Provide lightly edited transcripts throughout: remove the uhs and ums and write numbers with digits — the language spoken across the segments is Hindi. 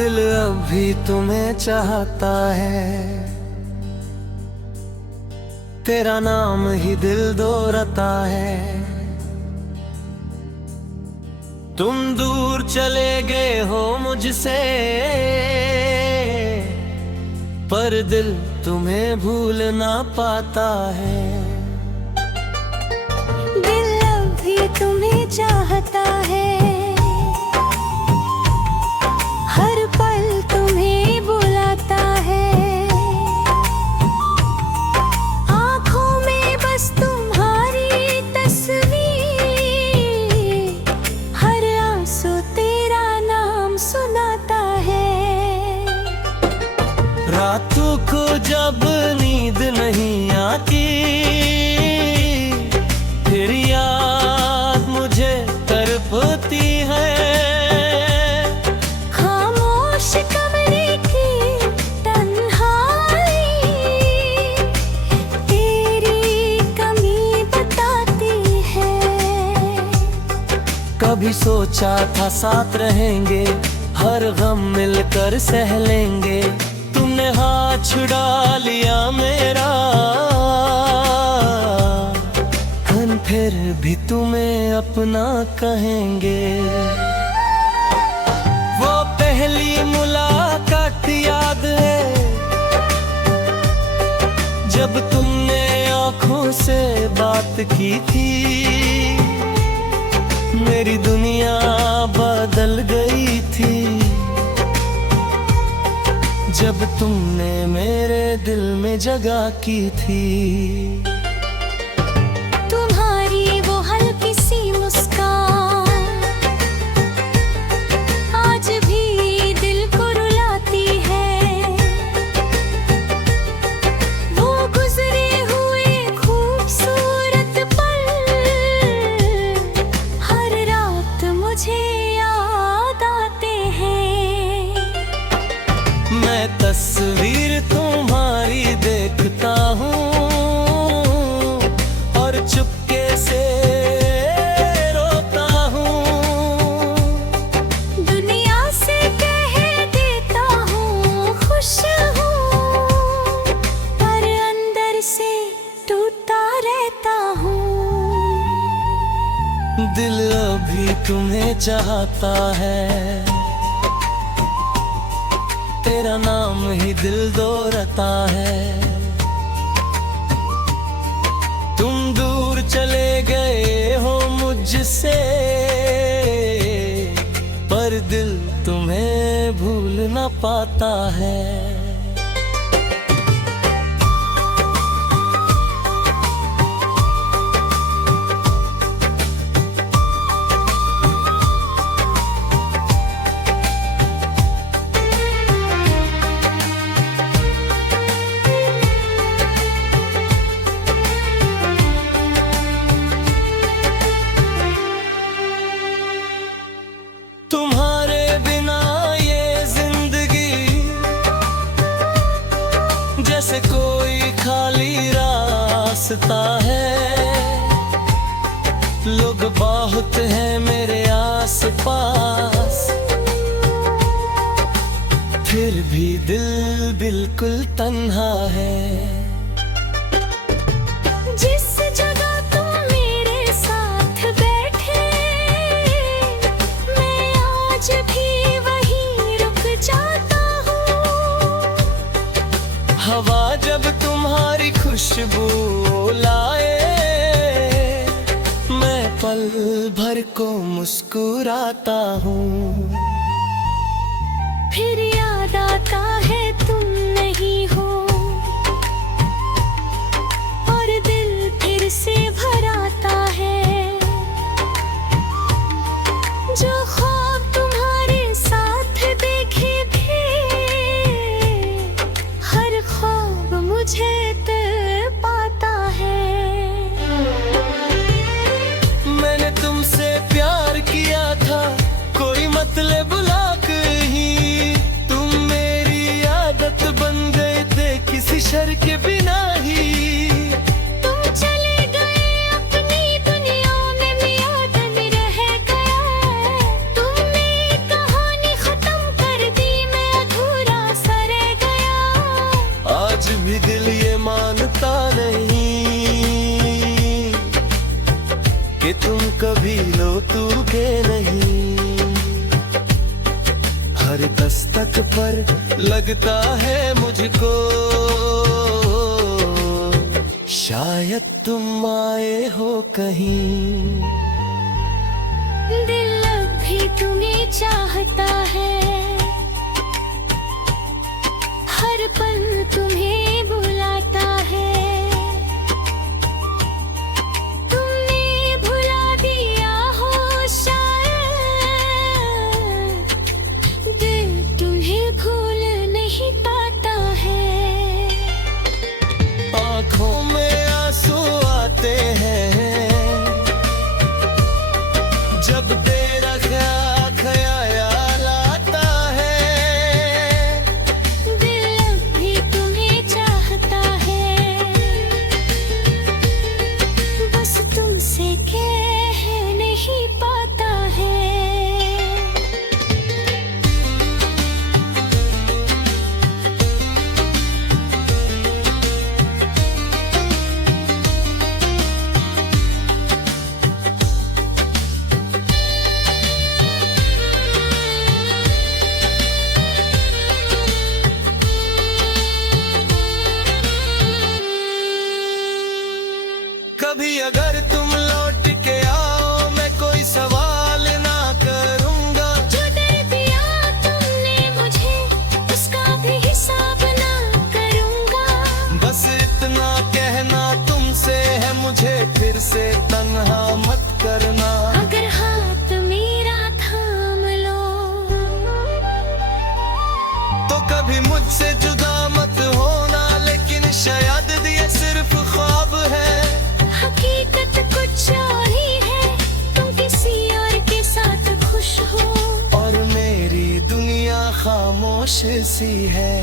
दिल अब भी तुम्हें चाहता है, तेरा नाम ही दिल दोहराता है। तुम दूर चले गए हो मुझसे, पर दिल तुम्हें भूल ना पाता है। दिल अब भी तुम्हें चाहता है, हर पल तुम्हें बुलाता है। आँखों में बस तुम्हारी तस्वीर, हर आंसू तेरा नाम सुनाता है। रातों को जब नींद नहीं आती, फिर याद मुझे तड़पती है। खामोश कमरे की तन्हाई तेरी कमी बताती है। कभी सोचा था साथ रहेंगे, हर गम मिलकर सह लेंगे। तुमने हाथ छुड़ा लिया मेरा, हम फिर भी तुम्हें अपना कहेंगे। वो पहली मुलाकात याद है, जब तुमने आँखों से बात की थी। मेरी दुनिया बदल गई थी, जब तुमने मेरे दिल में जगह की थी। तुम्हारी वो हल्की सी मुस्कान आज भी दिल को रुलाती है। वो गुजरे हुए खूबसूरत पल हर रात मुझे याद आते हैं। मैं तस्वीर तुम्हारी देखता हूँ और चुपके से रोता हूँ। दुनिया से कह देता हूँ खुश हूँ, पर अंदर से टूटा रहता हूँ। दिल अभी तुम्हें चाहता है, तेरा नाम ही दिल दोहराता है। तुम दूर चले गए हो मुझसे, पर दिल तुम्हें भूल ना पाता है। तुम्हारे बिना ये जिंदगी जैसे कोई खाली रास्ता है। लोग बहुत हैं मेरे आसपास, फिर भी दिल बिल्कुल तन्हा है। जिस जगह तुम मेरे साथ बैठे, मैं आज भी वहीं रुक जाता हूँ। हवा जब तुम्हारी खुशबू लाए, मैं पल भर को मुस्कुराता हूँ। फिर याद आता है तुम नहीं हो, और दिल फिर से भर आता है। जो ख्वाब तुम्हारे साथ देखे थे, हर ख्वाब मुझे पाता है। मैंने तुमसे प्यार किया था, कोई मतलब बुला ही। तुम मेरी आदत बन गए थे, किसी शर्त के बिना ही। तुम चले गए अपनी दुनिया में, मेरा दिल रह गया। तुमने कहानी खत्म कर दी, भी दिल ये मानता नहीं कि तुम कभी लो तू के नहीं। हर दस्तक पर लगता है मुझको शायद तुम आए हो कहीं। दिल अब भी तुम्हें चाहता है, हर पल तुम्हें बुलाता है। तुमने भुला दिया हो शायद, दिल तुम्हें भूल नहीं पाता है। आँखों में आंसू आते हैं जब तेरा ख्याल आता है। दिल अब भी तुम्हें चाहता है, बस तुमसे कह नहीं पाता है। कभी अगर तुम लौट के आओ मैं कोई सवाल ना करूंगा। जो दर दिया तुमने मुझे उसका भी हिसाब ना करूंगा। बस इतना कहना तुमसे है मुझे, फिर से तन्हा मत करना। अगर हाथ मेरा थाम लो तो कभी मुझसे जुदा मत होना, लेकिन शायद ये सिर्फ ख्वाब है। हकीकत कुछ और ही है, तुम किसी और के साथ खुश हो और मेरी दुनिया खामोश सी है।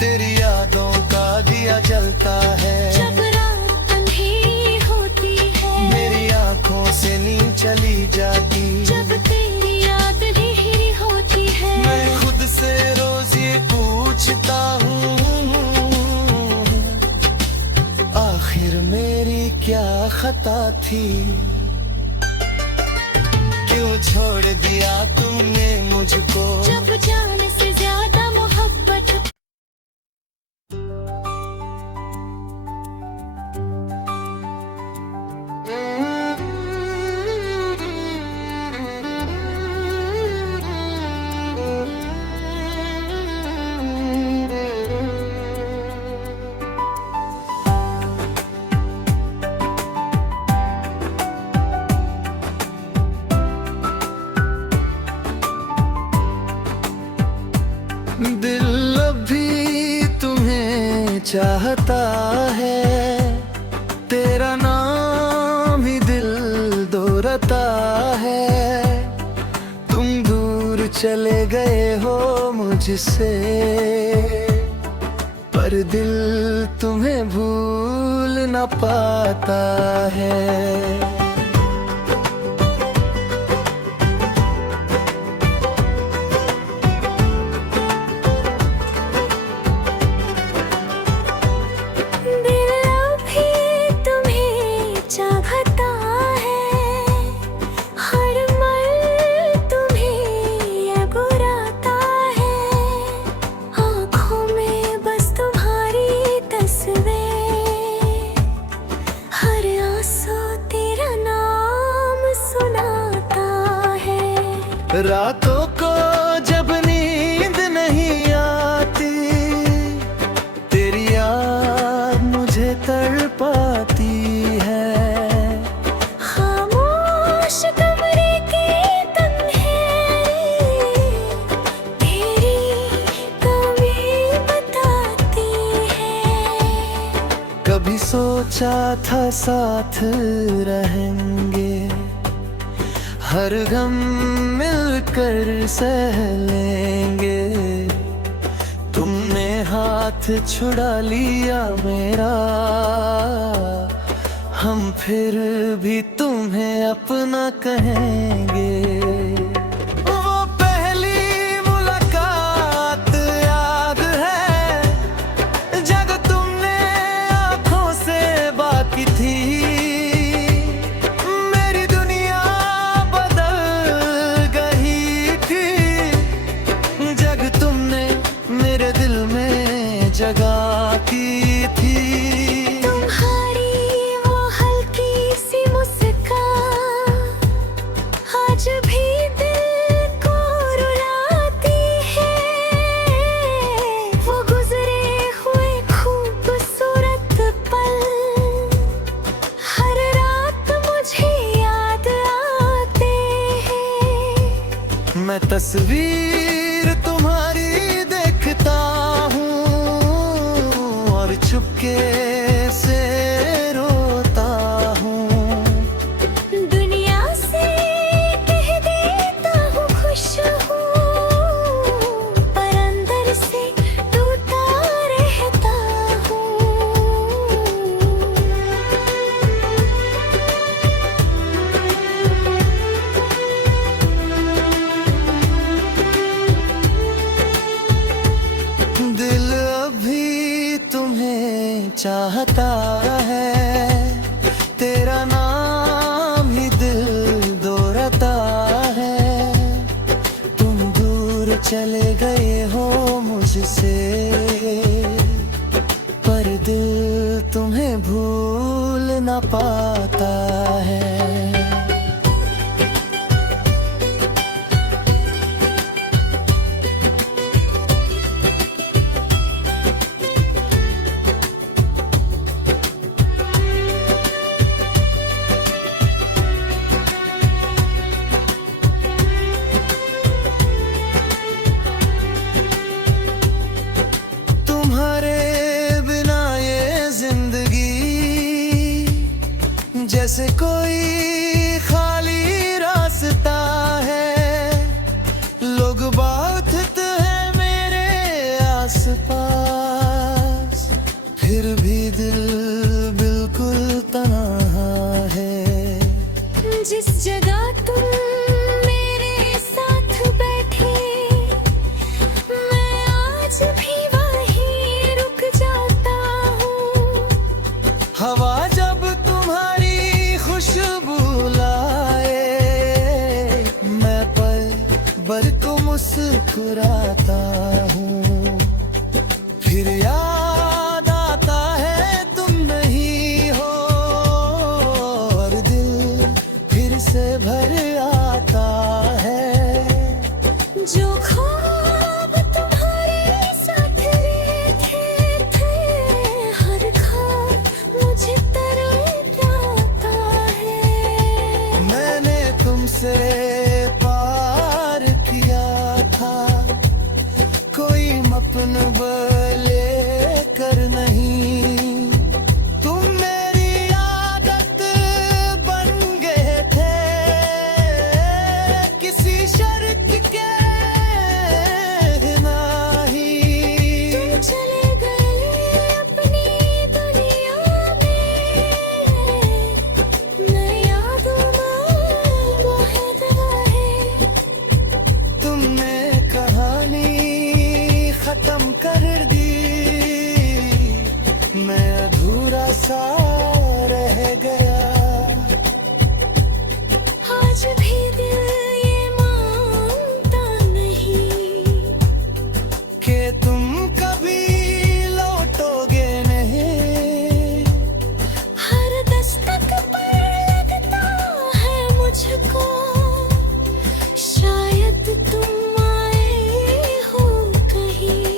तेरी यादों का दिया जलता है जब रात अंधेरी होती है। मेरी आंखों से नींद चली जाती। जब तेरी याद गहरी होती है। मैं खुद से रोज ये पूछता हूँ आखिर मेरी क्या खता थी। क्यों छोड़ दिया तुमने मुझको। जब जान से ज्यादा मोहब्बत दिल अभी तुम्हें चाहता है, तेरा नाम ही दिल दोहराता है। तुम दूर चले गए हो मुझसे, पर दिल तुम्हें भूल न पाता है। रातों को जब नींद नहीं आती, तेरी याद मुझे तड़पाती है। खामोश कमरे की तन्हाई तेरी कमी बताती है। कभी सोचा था साथ रहेंगे, हर गम मिलकर सह लेंगे। तुमने हाथ छुड़ा लिया मेरा, हम फिर भी तुम्हें अपना कहेंगे। वो पहली मुलाकात याद है, जगाती थी। तुम्हारी वो हल्की सी मुस्कान आज भी दिल को रुलाती है। वो गुजरे हुए खूबसूरत पल हर रात मुझे याद आते हैं। मैं तस्वीर तुम्हारी देखता हूँ और चुपके से रोता हूँ। दुनिया से कह देता हूँ खुश हूँ, पर अंदर से टूटा रहता हूँ। दिल अभी तुम्हें चाहता है, तेरा नाम ही दिल दोहराता है। तुम दूर चले गए हो मुझसे, पर दिल तुम्हें भूल ना पाता है। तुम्हारे बिना ये जिंदगी जैसे कोई खाली रास्ता है। लोग बहुत हैं मेरे आसपास, फिर भी दिल बिल्कुल तन्हा है। जिस जगह तुम मेरे साथ बैठे, मैं आज भी वहीं रुक जाता हूँ। हवा जब तुम्हारी खुशबू लाए, मैं पल भर को मुस्कुराता हूँ। फिर याद आता है तुम नहीं हो, और दिल फिर से भर आता है। जो ख्वाब तुम्हारे साथ थे, हर ख्वाब मुझे तरस आता है। मैंने तुमसे प्यार किया था, कोई मतलब लेकर नहीं। तुम मेरी आदत बन गए थे, किसी शर्त के नहीं। तुम चले गए अपनी दुनिया में, मैं यादों में बहता है। तुमने कहानी खत्म कर दी, मैं अधूरा सा रह गया। आज भी दिल ये मानता नहीं कि तुम कभी लौटोगे नहीं। हर दस्तक पर लगता है मुझको, शायद तुम आए हो कहीं।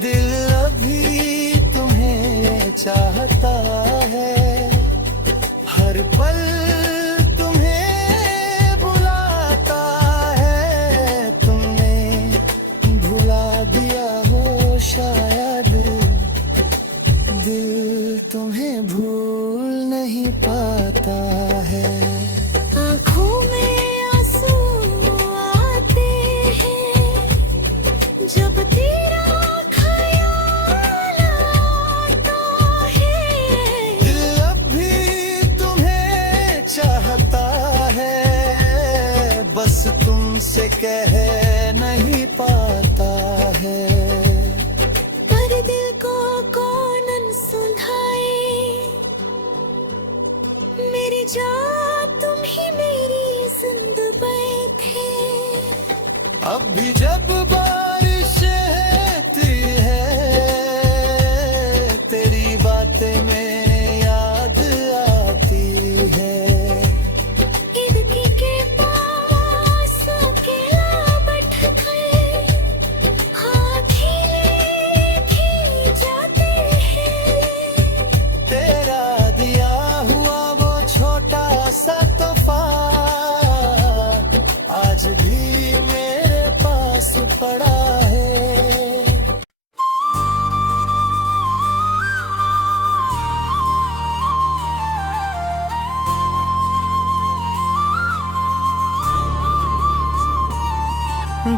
दिल अभी तुम्हें चाहता है, हर पल तुम्हें बुलाता है। तुमने भुला दिया हो शायद, दिल तुम्हें भूल नहीं पाता है। आँखों में आंसू आते हैं जब तेरा ख्याल आता है। दिल अभी तुम्हें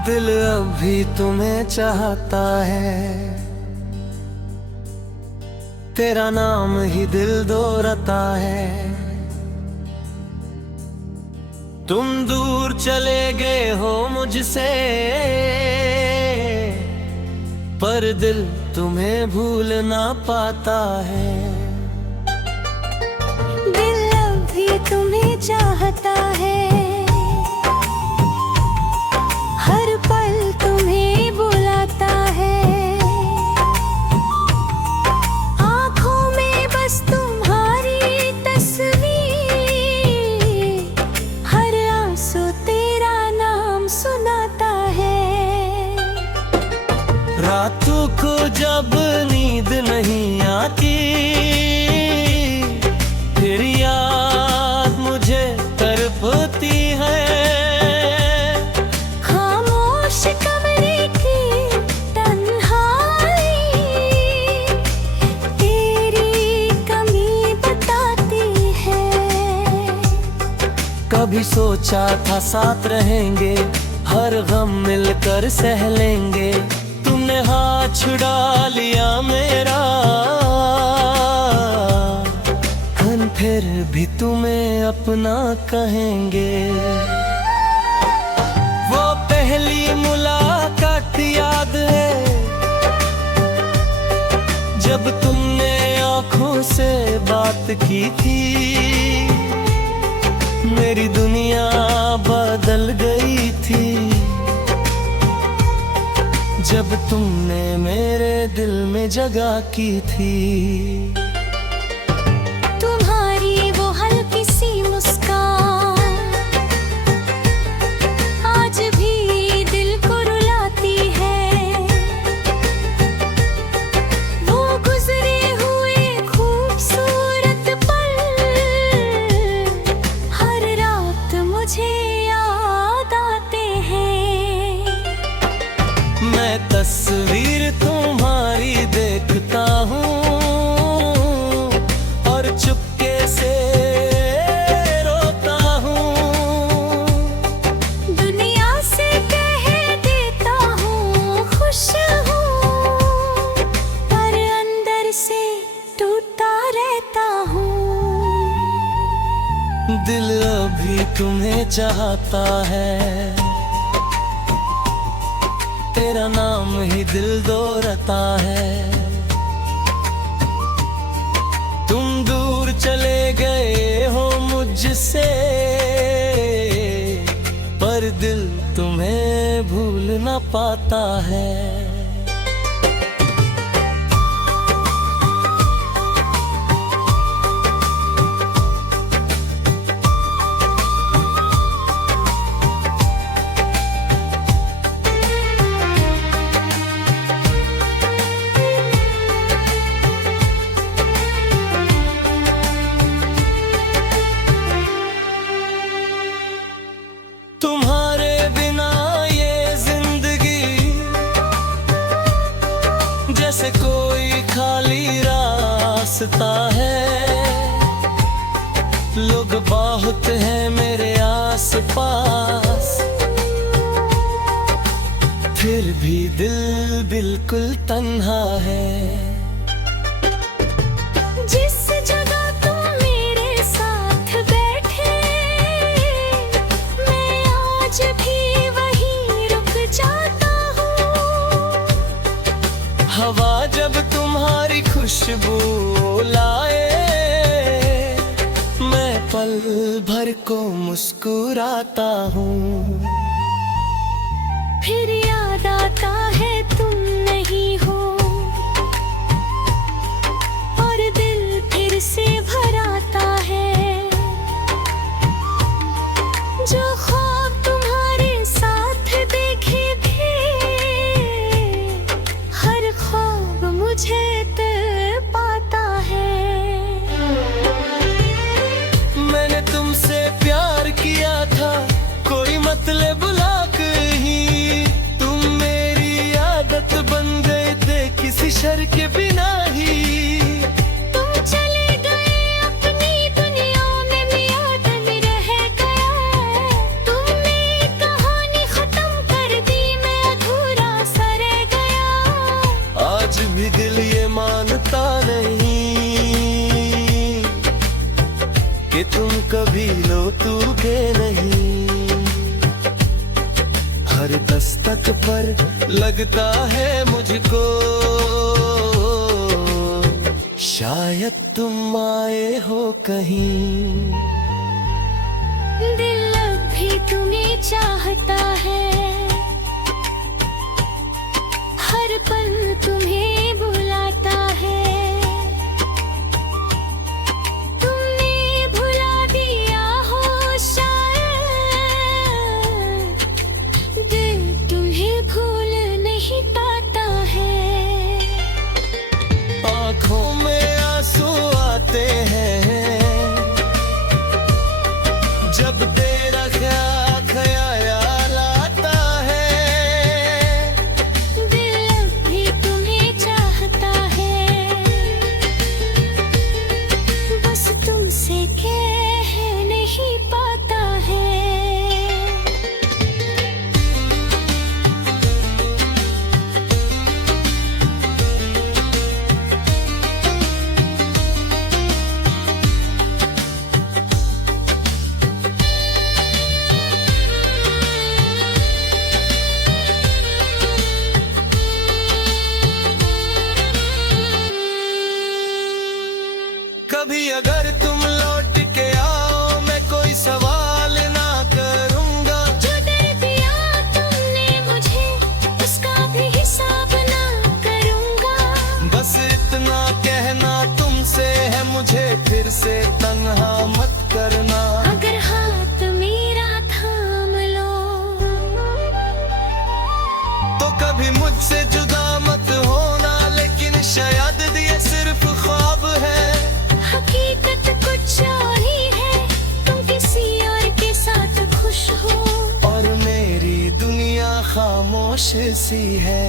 दिल अब भी तुम्हें चाहता है, तेरा नाम ही दिल दोहराता है। तुम दूर चले गए हो मुझसे, पर दिल तुम्हें भूल ना पाता है। दिल अब भी तुम्हें चाहता है, हर पल तुम्हें बुलाता है। आँखों में बस तुम्हारी तस्वीर, हर आंसू तेरा नाम सुनाता है। रातों को जब नींद नहीं आती, तेरी याद मुझे तड़पती है। खामोश कमरे की तन्हाई तेरी कमी बताती है। कभी सोचा था साथ रहेंगे, हर गम मिलकर सह लेंगे। तुमने हाथ छुड़ा लिया मेरा, हम फिर भी तुम्हें अपना कहेंगे। वो पहली मुलाकात याद है, जब तुमने आंखों से बात की थी। मेरी दुनिया बदल गई थी, जब तुमने मेरे दिल में जगह की थी। तुम्हारी वो हल्की सी मुस्कान आज भी दिल को रुलाती है। वो गुजरे हुए खूबसूरत पल हर रात मुझे याद आते हैं। मैं तस्वीर तुम्हारी देखता हूँ, और चुपके से रोता हूँ। दुनिया से कह देता हूँ खुश हूँ, पर अंदर से टूटा रहता हूँ। दिल अभी तुम्हें चाहता है, तेरा नाम ही दिल दोहराता है। तुम दूर चले गए हो मुझसे, पर दिल तुम्हें भूल ना पाता है। तुम्हारे बिना ये जिंदगी जैसे कोई खाली रास्ता है। लोग बहुत हैं मेरे आसपास, फिर भी दिल बिल्कुल तन्हा है। जिस जगह तुम मेरे साथ बैठे, मैं आज भी वहीं रुक जाता हूँ। हवा जब तुम्हारी खुशबू लाए, मैं पल भर को मुस्कुराता हूँ। फिर याद आता है तुम नहीं हो, और दिल फिर से भर आता है। जो ख्वाब तुम्हारे साथ देखे थे, हर ख्वाब मुझे पाता है। मैंने तुमसे प्यार किया था, कोई मतलब बुला ही। तुम मेरी आदत बन गए थे, किसी शर के बिना ही। तुम चले गए अपनी दुनिया में, मेरा दिल रह गया। तुमने कहानी खत्म कर दी भी दिल ये मानता नहीं कि तुम कभी लौटोगे नहीं। हर दस्तक पर लगता है मुझको शायद तुम आए हो कहीं। दिल अब भी तुम्हें चाहता है, हर पल तुम्हें बुलाता है। तुमने भुला दिया हो शायद, दिल तुम्हें भूल नहीं पाता है। आँखों में आंसू आते हैं जब तेरा ख्याल आता है। दिल अब भी तुम्हें चाहता है, बस तुमसे कह नहीं पाता है। कभी अगर तुम लौट के आओ मैं कोई सवाल ना करूंगा। जो दर दिया तुमने मुझे उसका भी हिसाब ना करूंगा। बस इतना कहना तुमसे है मुझे, फिर से तन्हा मत करना। अगर हाथ मेरा थाम लो तो कभी मुझसे जुदा मत होना, लेकिन शायद ये सिर्फ ख्वाब है। हकीकत कुछ और ही है, तुम किसी और के साथ खुश हो और मेरी दुनिया खामोश सी है।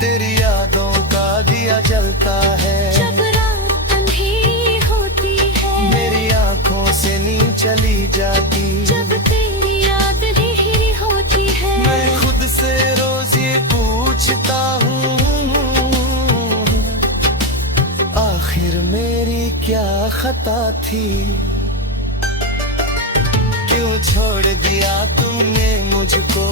तेरी यादों का दिया जलता है जब रात अंधेरी होती है। मेरी आंखों से नींद चली जाती। जब तेरी याद अंधेरी होती है। मैं खुद से रोज ये पूछता हूँ आखिर मेरी क्या खता थी। क्यों छोड़ दिया तुमने मुझको